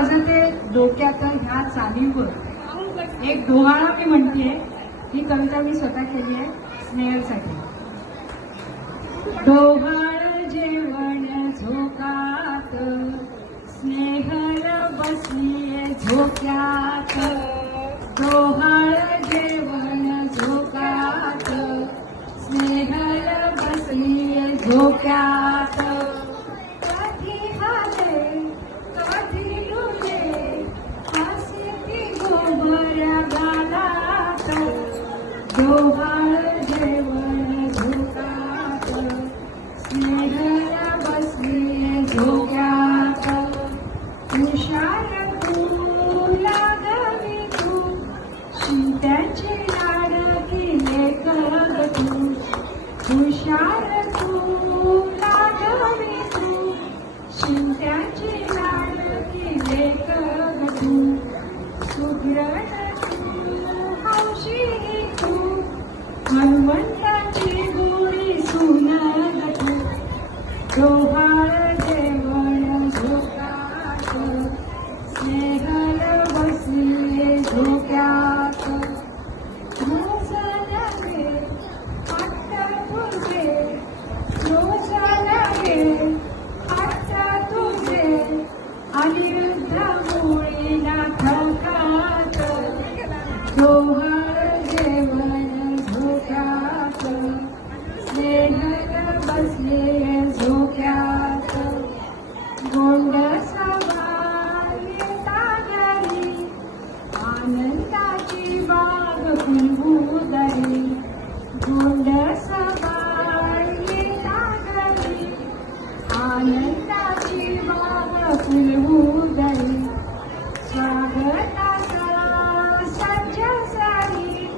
माझं ते डोक्यात ह्या चालीवर एक डोहाळा मी म्हणते ही कविता मी स्वतः केली आहे स्नेहसाठी डोहाळ जेवण झोकात स्नेहल बसलीये झोक्यात. डोहाळ जेवण झोकात स्नेहल बसलीये झोक्यात. डोहाळ जेवण झोकात स्नेहल बसलीये झोक्यात हुशार तू लागवी तू. शिंत्याची लाडकी लेक तू. हुशार तू लागवी तू. शिंत्याची लाडकी लेक तू. सुग्रण हनुमंताची गोडी सुनग तू डोहाळ झोक्यात गोंड सवारी सागरी आनंदाची बाग फुलभूदरी गोंड सवारी सागरी आनंदाची बाग फुलभूदरी स्वागताचा सज्ज सारी.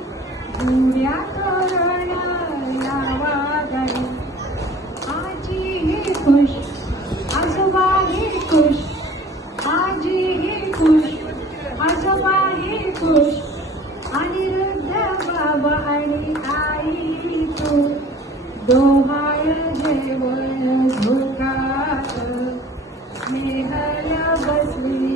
खुश खुश आजोबाही खुश आजी हे खुश आजोबाही खुश अनिरुद्ध बाबा आणि आई तू. डोहाळ जेवण झोकात स्नेहल बसली